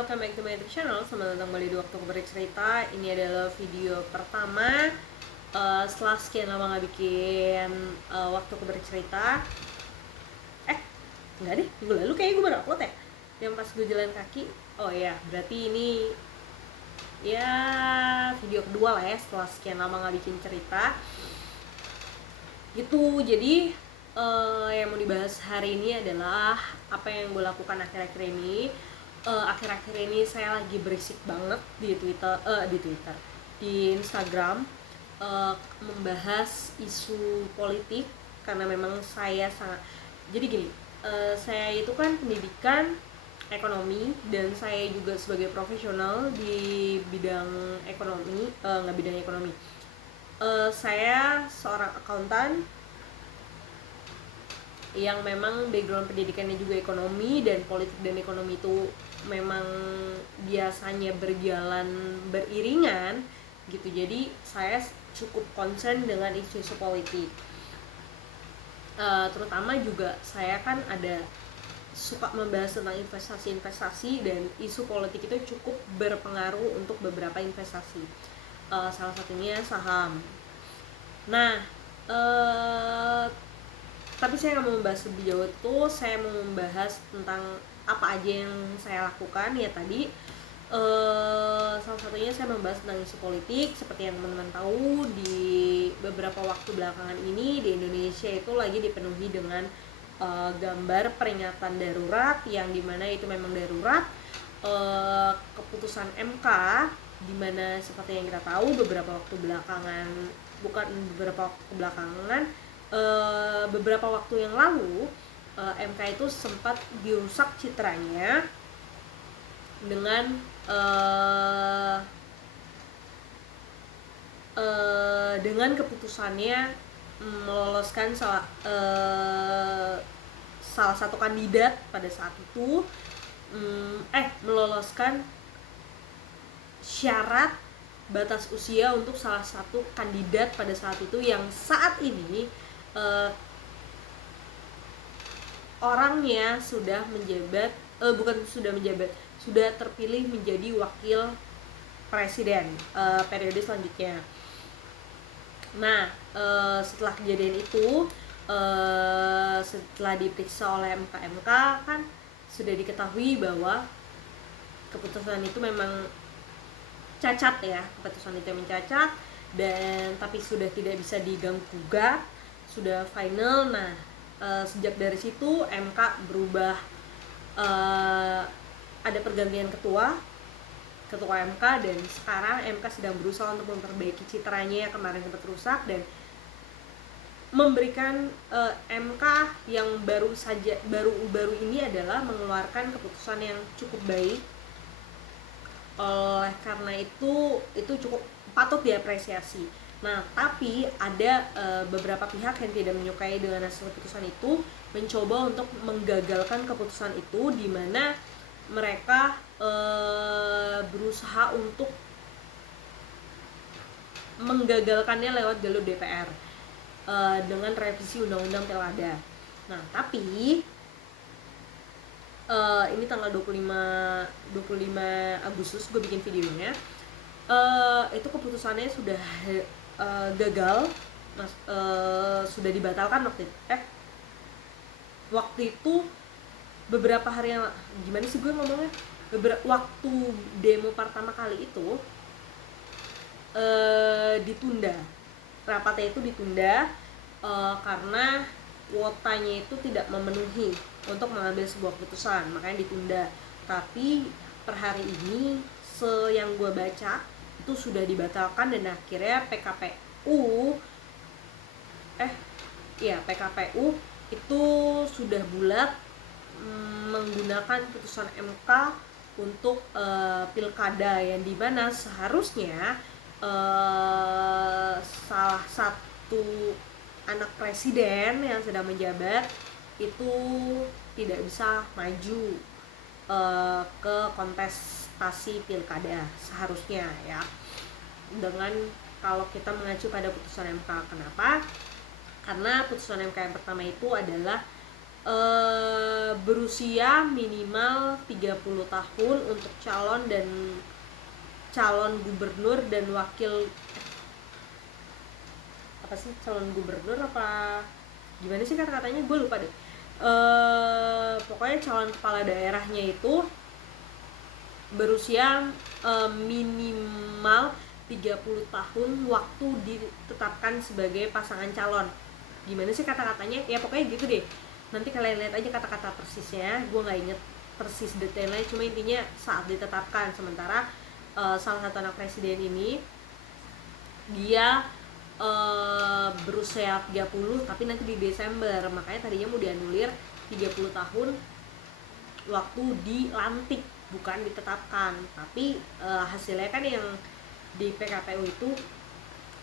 welcome back to my YouTube channel. Selamat datang kembali di Waktu Aku Bercerita. Ini adalah video pertama setelah sekian lama gak bikin Waktu Aku Bercerita. Enggak deh, minggu lalu kayaknya gue baru upload ya, yang pas gue jalan kaki. Oh ya, berarti ini ya video kedua lah ya setelah sekian lama gak bikin cerita gitu. Jadi yang mau dibahas hari ini adalah apa yang gue lakukan akhir-akhir ini. Akhir-akhir ini saya lagi berisik banget di Twitter, di Instagram, membahas isu politik karena memang saya sangat, jadi gini, saya itu kan pendidikan ekonomi dan saya juga sebagai profesional di bidang ekonomi, nggak bidang ekonomi, saya seorang akuntan yang memang background pendidikannya juga ekonomi, dan politik dan ekonomi itu memang biasanya berjalan beriringan gitu. Jadi saya cukup concern dengan isu-isu politik, terutama juga saya kan ada suka membahas tentang investasi, dan isu politik itu cukup berpengaruh untuk beberapa investasi, salah satunya saham. Nah, tapi saya nggak mau membahas lebih jauh itu. Saya mau membahas tentang apa aja yang saya lakukan ya tadi. Salah satunya saya membahas tentang isu politik. Seperti yang teman-teman tahu, di beberapa waktu belakangan ini di Indonesia itu lagi dipenuhi dengan gambar peringatan darurat, yang dimana itu memang darurat. Keputusan MK, dimana seperti yang kita tahu beberapa waktu waktu yang lalu, MK itu sempat dirusak citranya dengan keputusannya meloloskan salah satu kandidat pada saat itu, meloloskan syarat batas usia untuk salah satu kandidat pada saat itu, yang saat ini orangnya sudah terpilih menjadi wakil presiden periode selanjutnya. Nah, setelah kejadian itu, setelah diperiksa oleh MK kan sudah diketahui bahwa keputusan itu memang cacat ya, dan tapi sudah tidak bisa diganggu gugat, sudah final. Nah, sejak dari situ MK berubah, ada pergantian ketua MK, dan sekarang MK sedang berusaha untuk memperbaiki citranya yang kemarin sempat rusak, dan memberikan MK yang baru ini adalah mengeluarkan keputusan yang cukup baik. Oleh karena itu cukup patut diapresiasi. Nah, tapi ada beberapa pihak yang tidak menyukai dengan hasil keputusan itu, mencoba untuk menggagalkan keputusan itu, di mana mereka berusaha untuk menggagalkannya lewat jalur DPR dengan revisi undang-undang pilkada. Nah, tapi ini tanggal 25 Agustus gue bikin videonya, itu keputusannya sudah gagal, sudah dibatalkan waktu itu beberapa hari yang waktu demo pertama kali itu ditunda, rapatnya itu ditunda karena kuotanya itu tidak memenuhi untuk mengambil sebuah keputusan, makanya ditunda. Tapi per hari ini, yang gue baca, itu sudah dibatalkan, dan akhirnya PKPU itu sudah bulat menggunakan putusan MK untuk pilkada, yang dimana seharusnya salah satu anak presiden yang sedang menjabat itu tidak bisa maju ke kontestasi pilkada seharusnya ya, dengan kalau kita mengacu pada putusan MK. Kenapa? Karena putusan MK yang pertama itu adalah berusia minimal 30 tahun untuk calon gubernur dan wakil, apa sih, calon gubernur apa gimana sih kata-katanya, gue lupa deh. Pokoknya calon kepala daerahnya itu berusia minimal 30 tahun waktu ditetapkan sebagai pasangan calon. Gimana sih kata-katanya? Ya pokoknya gitu deh. Nanti kalian lihat aja kata-kata persisnya, gue nggak inget persis detailnya, cuma intinya saat ditetapkan. Sementara salah satu anak presiden ini dia berusia 30 tapi nanti di Desember, makanya tadinya mau dianulir 30 tahun waktu dilantik, bukan ditetapkan. Tapi hasilnya kan yang di PKPU itu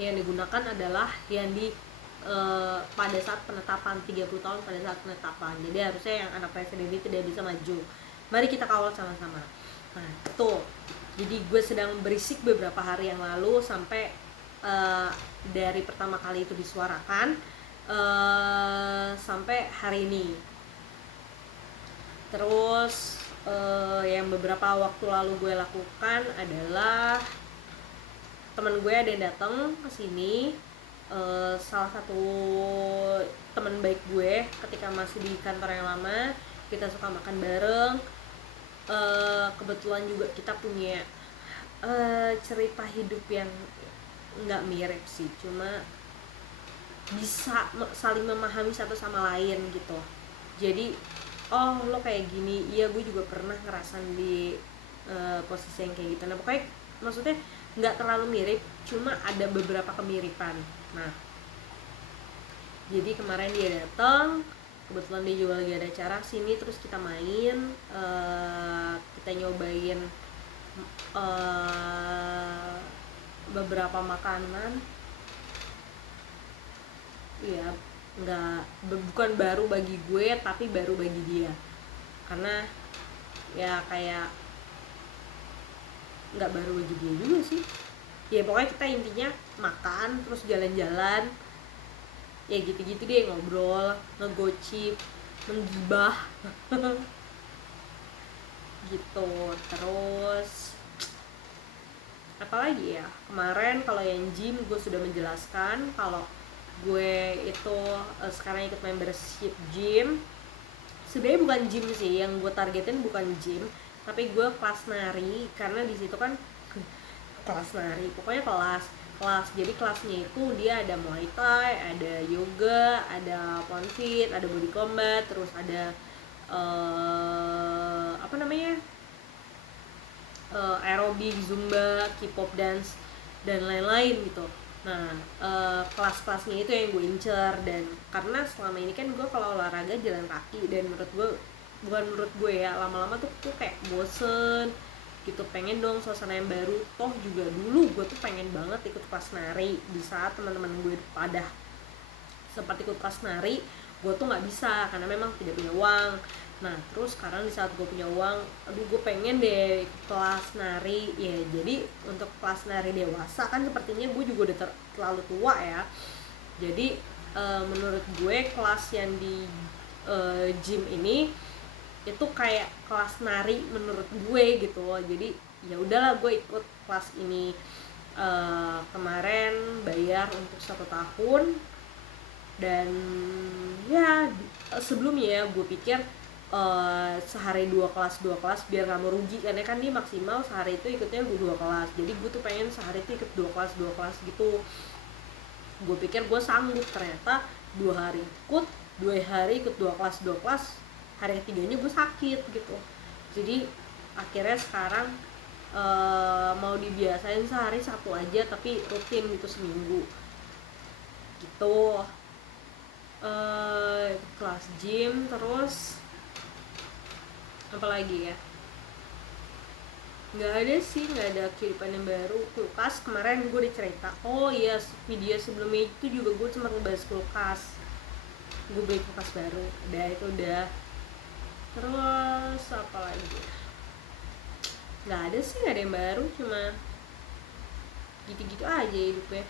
yang digunakan adalah yang di pada saat penetapan 30 tahun pada saat penetapan. Jadi harusnya yang anak presiden ini tidak bisa maju. Mari kita kawal sama-sama. Nah itu, jadi gue sedang berisik beberapa hari yang lalu sampai dari pertama kali itu disuarakan sampai hari ini. Terus yang beberapa waktu lalu gue lakukan adalah teman gue ada yang datang ke sini. Salah satu teman baik gue ketika masih di kantor yang lama, kita suka makan bareng. Kebetulan juga kita punya cerita hidup yang nggak mirip sih, cuma bisa saling memahami satu sama lain gitu. Jadi oh lo kayak gini, iya gue juga pernah ngerasain di posisi yang kayak gitu. Nah pokoknya maksudnya nggak terlalu mirip, cuma ada beberapa kemiripan. Nah jadi kemarin dia datang, kebetulan dia juga lagi ada acara sini, terus kita main, kita nyobain beberapa makanan. Iya, bukan baru bagi gue tapi baru bagi dia, karena ya kayak nggak baru bagi dia juga sih. Ya pokoknya kita intinya makan terus jalan-jalan, ya gitu-gitu deh, ngobrol, ngegocip, menggibah gitu. Terus apalagi ya, kemarin kalau yang gym gue sudah menjelaskan kalau gue itu sekarang ikut membership gym. Sebenarnya bukan gym sih, yang gue targetin bukan gym, tapi gue kelas nari, karena di situ kan kelas nari, pokoknya kelas. Jadi kelasnya itu dia ada Muay Thai, ada yoga, ada pound fit, ada body combat, terus ada apa namanya, aerobik, zumba, K-pop dance dan lain-lain gitu. Nah kelas-kelasnya itu yang gue incer, dan karena selama ini kan gue kalau olahraga jalan kaki, dan menurut gue ya, lama-lama tuh kayak bosen gitu, pengen dong suasana yang baru. Toh juga dulu gue tuh pengen banget ikut kelas nari, di saat teman-teman gue pada sempat ikut kelas nari, gue tuh nggak bisa karena memang tidak punya uang. Nah terus sekarang di saat gue punya uang, aduh gue pengen deh kelas nari ya. Jadi untuk kelas nari dewasa kan sepertinya gue juga udah terlalu tua ya. Jadi menurut gue kelas yang di gym ini itu kayak kelas nari menurut gue gitu loh. Jadi ya udahlah gue ikut kelas ini. Kemarin bayar untuk 1 tahun, dan ya sebelumnya gue pikir sehari 2 kelas biar nggak merugi, karena kan dia maksimal sehari itu ikutnya 2 kelas. Jadi gue tuh pengen sehari itu ikut 2 kelas gitu. Gue pikir gue sanggup, ternyata 2 hari ikut, 2 hari ikut 2 kelas, hari ketiganya gue sakit gitu. Jadi akhirnya sekarang mau dibiasain sehari 1 aja tapi rutin gitu seminggu gitu. Kelas gym. Terus apalagi ya, nggak ada sih, nggak ada kehidupan yang baru. Kulkas kemarin gue udah cerita, oh iya video sebelumnya itu juga gue cuma ngebahas kulkas. Gue beli kulkas baru, udah itu udah. Terus apa lagi, nggak ada sih, nggak ada yang baru, cuma gitu-gitu aja hidupnya.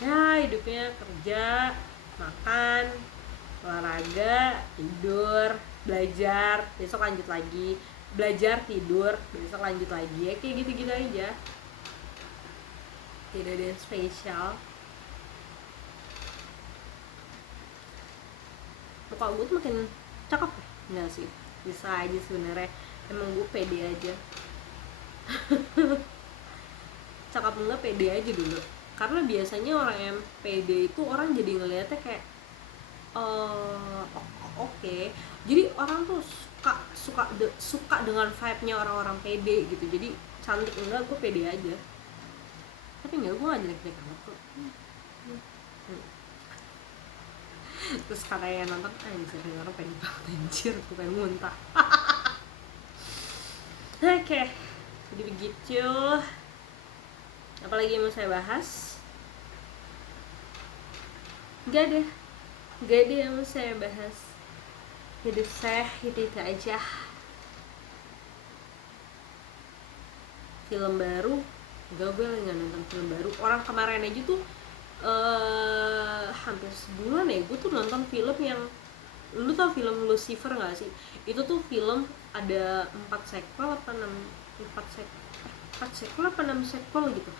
Ya hidupnya kerja, makan, olahraga, tidur, belajar, besok lanjut lagi, belajar, tidur, besok lanjut lagi, ya kayak gitu-gitu aja, tidak ada yang spesial. Muka gue tuh makin cakep ya? Enggak sih, bisa aja sebenarnya, emang gue pede aja. Cakep enggak, pede aja dulu, karena biasanya orang yang pede itu orang jadi ngeliatnya kayak oke. Jadi orang tuh suka dengan vibe-nya orang-orang pede gitu. Jadi cantik enggak, gue pede aja. Tapi enggak, gue gak jelek-jelek amat kok. Terus kata yang nonton, anjir ini orang pede banget, anjir gue pengen muntah. Oke, jadi begitu. Apalagi yang mau saya bahas? Gak ada yang mau saya bahas. Hidup saya itu aja. Film baru, enggak, gue lagi gak nonton film baru. Orang kemarin aja tuh hampir sebulan ya, gue tuh nonton film yang, lu tau film Lucifer gak sih? Itu tuh film ada 4 sequel apa 6 sequel gitu.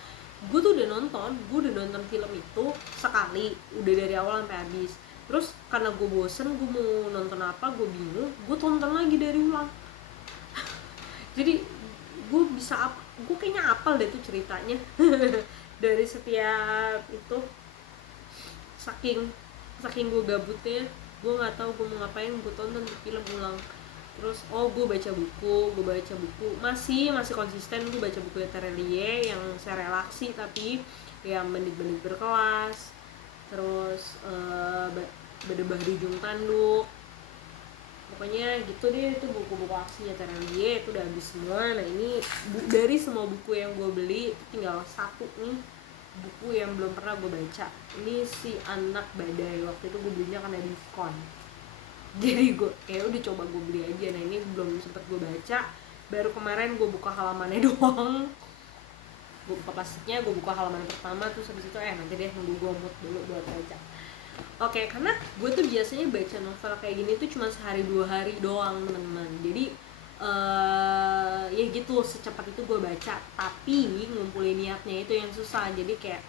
Gue udah nonton film itu sekali, udah dari awal sampai habis. Terus karena gue bosen, gue mau nonton apa, gue bingung, gue tonton lagi dari ulang. Jadi gue kayaknya apal deh tuh ceritanya. Dari setiap itu, saking gue gabutnya, gue nggak tahu gue mau ngapain, gue tonton film ulang. Terus gue baca buku, masih konsisten. Gue baca buku Terelie yang saya relaksi tapi yang menit-menit berkelas. Terus Bedebah di Ujung Tanduk, pokoknya gitu deh. Itu buku-buku aksinya Terelie itu udah habis semua. Nah ini dari semua buku yang gue beli tinggal satu nih buku yang belum pernah gue baca. Ini si Anak Badai, waktu itu gue belinya karena diskon, jadi gue kayak udah coba gue beli aja. Nah ini belum sempet gue baca, baru kemarin gue buka halamannya doang. Gue buka plastiknya, gue buka halaman pertama, terus habis itu nanti deh nunggu gue mood dulu buat baca. Oke, karena gue tuh biasanya baca novel kayak gini tuh cuma sehari 2 hari doang teman-teman. Jadi ya gitu, secepat itu gue baca, tapi ngumpulin niatnya itu yang susah. Jadi kayak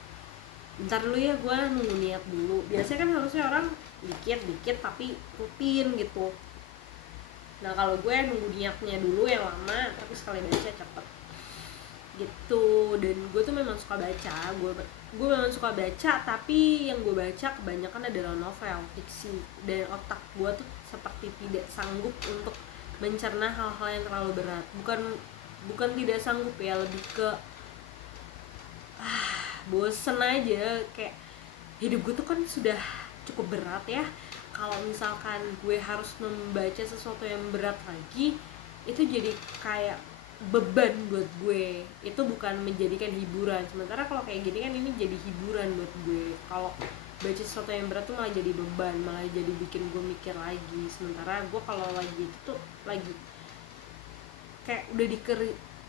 bentar dulu ya, gue nunggu niat dulu. Biasanya kan harusnya orang dikit tapi rutin gitu. Nah kalau gue nunggu niatnya dulu yang lama, tapi sekali baca cepet gitu. Dan gue tuh memang suka baca, gue memang suka baca, tapi yang gue baca kebanyakan adalah novel fiksi. Dan otak gue tuh seperti tidak sanggup untuk mencerna hal-hal yang terlalu berat. Bukan tidak sanggup ya, lebih ke bosen aja. Kayak hidup gue tuh kan sudah cukup berat ya, kalau misalkan gue harus membaca sesuatu yang berat lagi, itu jadi kayak beban buat gue. Itu bukan menjadikan hiburan. Sementara kalau kayak gini kan ini jadi hiburan buat gue. Kalau baca sesuatu yang berat tuh malah jadi beban, malah jadi bikin gue mikir lagi. Sementara gue kalau lagi itu tuh lagi kayak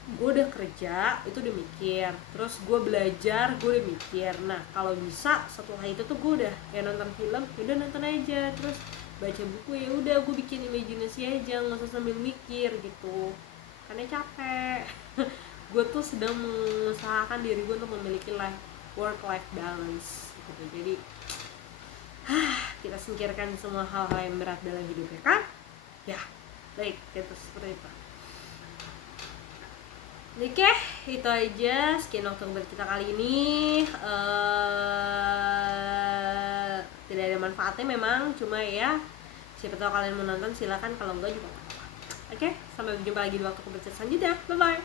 gue udah kerja, itu udah mikir, terus gue belajar, gue udah mikir. Nah kalau bisa setelah itu tuh gue udah kayak nonton film, udah nonton aja. Terus baca buku, ya udah gue bikin imajinasi aja, nggak usah sambil mikir gitu, karena capek. Gue tuh sedang mengusahakan diri gue untuk memiliki work life balance gitu. Jadi kita singkirkan semua hal-hal yang berat dalam hidupnya kan ya. Baik, itu seperti itu. Oke, itu aja. Sekian waktu kita kali ini. Tidak ada manfaatnya memang, cuma ya siapa tahu kalian mau nonton, silakan. Kalau enggak juga apa-apa. Oke, sampai berjumpa lagi di waktu selanjutnya. Bye bye.